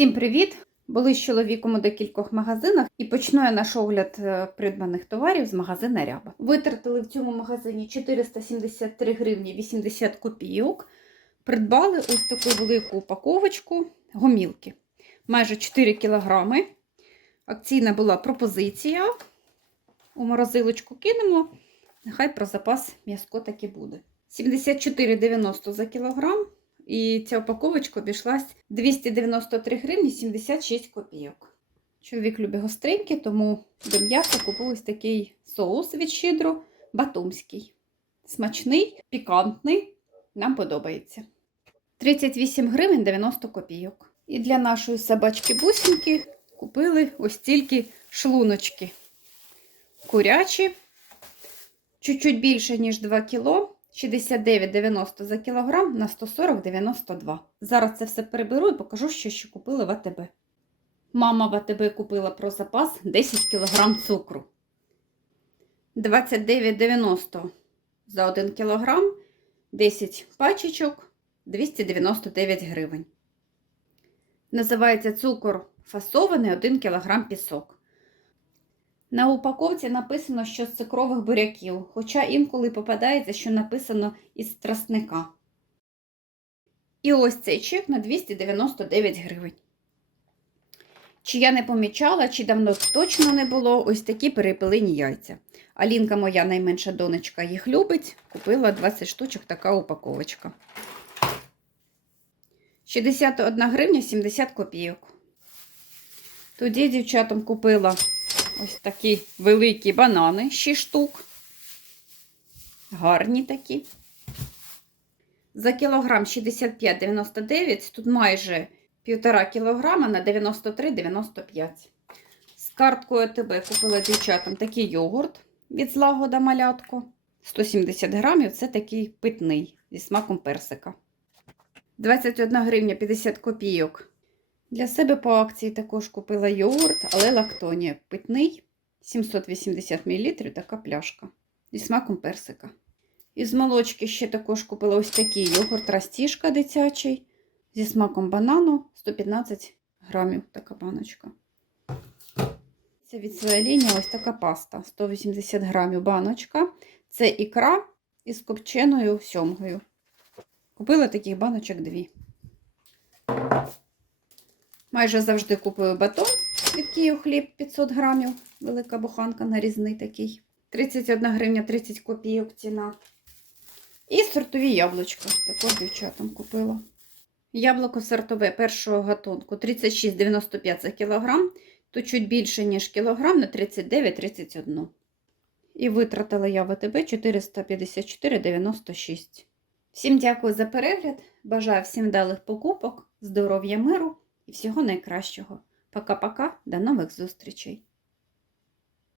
Всім привіт! Були з чоловіком у декількох магазинах і почну я наш огляд е, придбаних товарів з магазина Ряба. Витратили в цьому магазині 473 гривні 80 копійок. Придбали ось таку велику упаковочку гомілки. Майже 4 кілограми. Акційна була пропозиція. У морозилочку кинемо. Нехай про запас м'язко таки буде. 74,90 за кілограм. І ця упаковочка обійшлась 293 гривні 76 копійок. Чоловік любить гостреньке, тому до м'яса купив ось такий соус від щедро батумський. Смачний, пікантний, нам подобається. 38 гривень 90 копійок. І для нашої собачки бусинки купили ось тільки шлуночки. Курячі, чуть-чуть більше, ніж 2 кіло. 69,90 за кілограм на 140,92. Зараз це все переберу і покажу, що ще купили в АТБ. Мама в АТБ купила про запас 10 кг цукру. 29,90 за 1 кг, 10 пачечок, 299 гривень. Називається цукор фасований 1 кг пісок. На упаковці написано, що з цукрових буряків, хоча інколи попадається, що написано із страсника. І ось цей чек на 299 гривень. Чи я не помічала, чи давно точно не було ось такі перепелині яйця. Алінка, моя найменша донечка, їх любить. Купила 20 штучок така упаковочка. 61 гривня 70 копійок. Тоді дівчатам купила ось такі великі банани, 6 штук. Гарні такі. За кілограм 65,99, тут майже 1,5 кілограма на 93,95. З карткою ТБ купила дівчатам такий йогурт від злагода малятко. 170 грамів це такий питний зі смаком персика. 21 гривня 50 копійок. Для себе по акції також купила йогурт, але лактонія питний 780 мл така пляшка зі смаком персика. Із молочки ще також купила ось такий йогурт растіжка дитячий зі смаком банану 115 грамів така баночка. Це від своєї ось така паста 180 грамів баночка. Це ікра із копченою сьомгою. Купила таких баночок дві. Майже завжди купую батон від Київ хліб 500 грамів. Велика буханка нарізний такий. 31 гривня 30 копійок ціна. І сортові яблучка. Також дівчатам купила. Яблуко сортове першого гатунку 36,95 за кілограм. То чуть більше, ніж кілограм на 39,31. І витратила я в АТБ 454,96. Всім дякую за перегляд. Бажаю всім вдалих покупок, здоров'я, миру і всього найкращого. Пока-пока, до нових зустрічей!